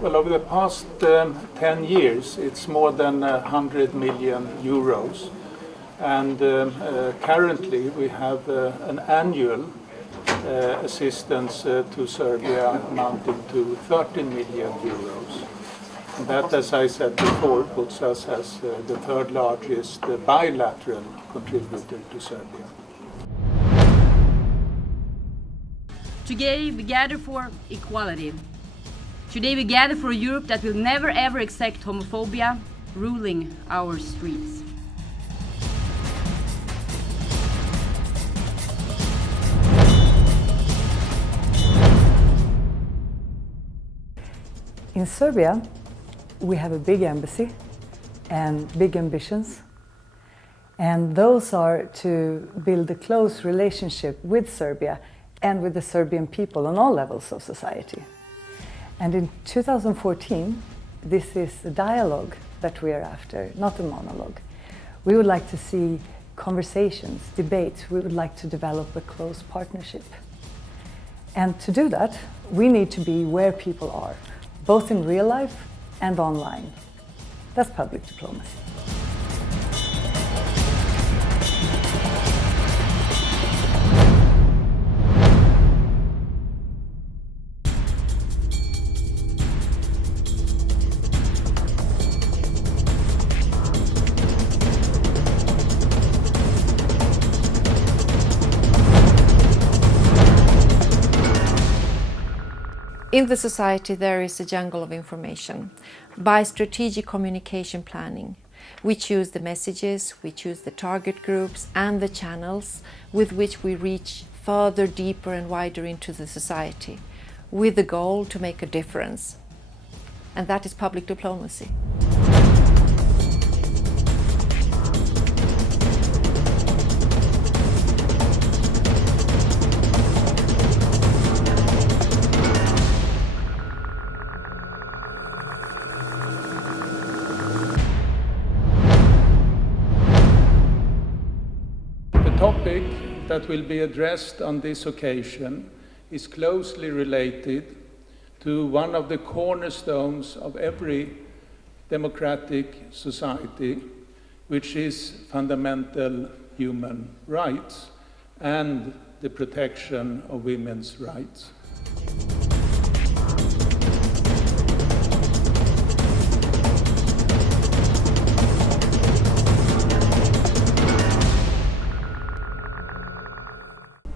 Well, over the past 10 years, it's more than 100 million euros. And currently, we have an annual assistance to Serbia amounting to 13 million euros. And that, as I said before, puts us as the third largest bilateral contributor to Serbia. Today we gather for equality. Today we gather for a Europe that will never ever accept homophobia ruling our streets. In Serbia, we have a big embassy and big ambitions. And those are to build a close relationship with Serbia and with the Serbian people on all levels of society. And in 2014, this is a dialogue that we are after, not a monologue. We would like to see conversations, debates. We would like to develop a close partnership. And to do that, we need to be where people are, both in real life and online. That's public diplomacy. In the society, there is a jungle of information. By strategic communication planning, we choose the messages, we choose the target groups and the channels with which we reach further, deeper and wider into the society, with the goal to make a difference. And that is public diplomacy. The topic that will be addressed on this occasion is closely related to one of the cornerstones of every democratic society, which is fundamental human rights and the protection of women's rights.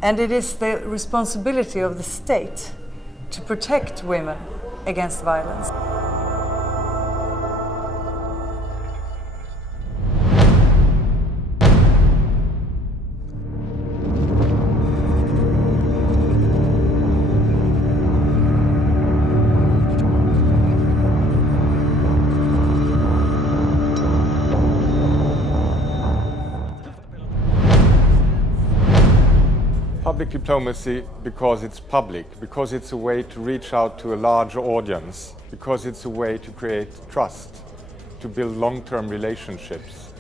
And it is the responsibility of the state to protect women against violence. Public diplomacy because it's public, because it's a way to reach out to a large audience, because it's a way to create trust, to build long-term relationships,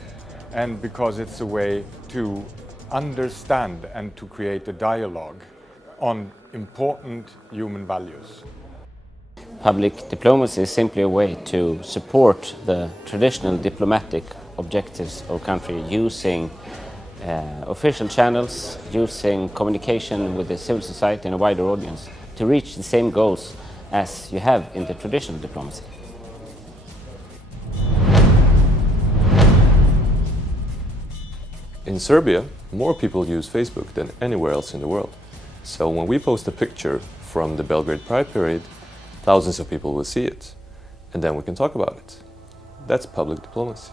and because it's a way to understand and to create a dialogue on important human values. Public diplomacy is simply a way to support the traditional diplomatic objectives of a country using official channels, using communication with the civil society and a wider audience to reach the same goals as you have in the traditional diplomacy. In Serbia, more people use Facebook than anywhere else in the world. So when we post a picture from the Belgrade Pride Parade, thousands of people will see it, and then we can talk about it. That's public diplomacy.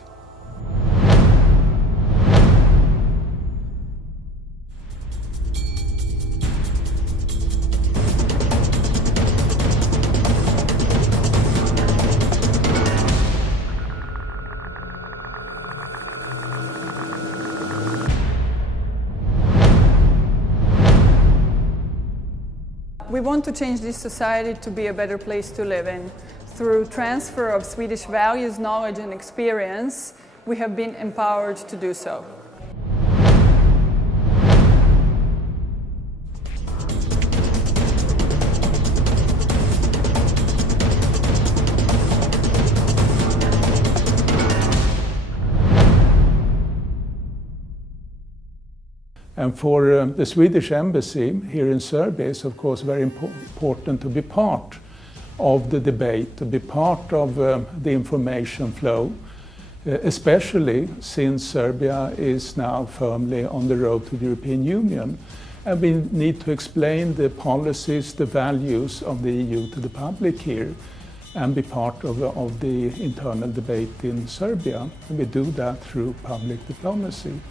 We want to change this society to be a better place to live in. Through transfer of Swedish values, knowledge and experience, we have been empowered to do so. And for the Swedish embassy here in Serbia, it's of course very important to be part of the debate, to be part of the information flow, especially since Serbia is now firmly on the road to the European Union. And we need to explain the policies, the values of the EU to the public here and be part of the internal debate in Serbia. And we do that through public diplomacy.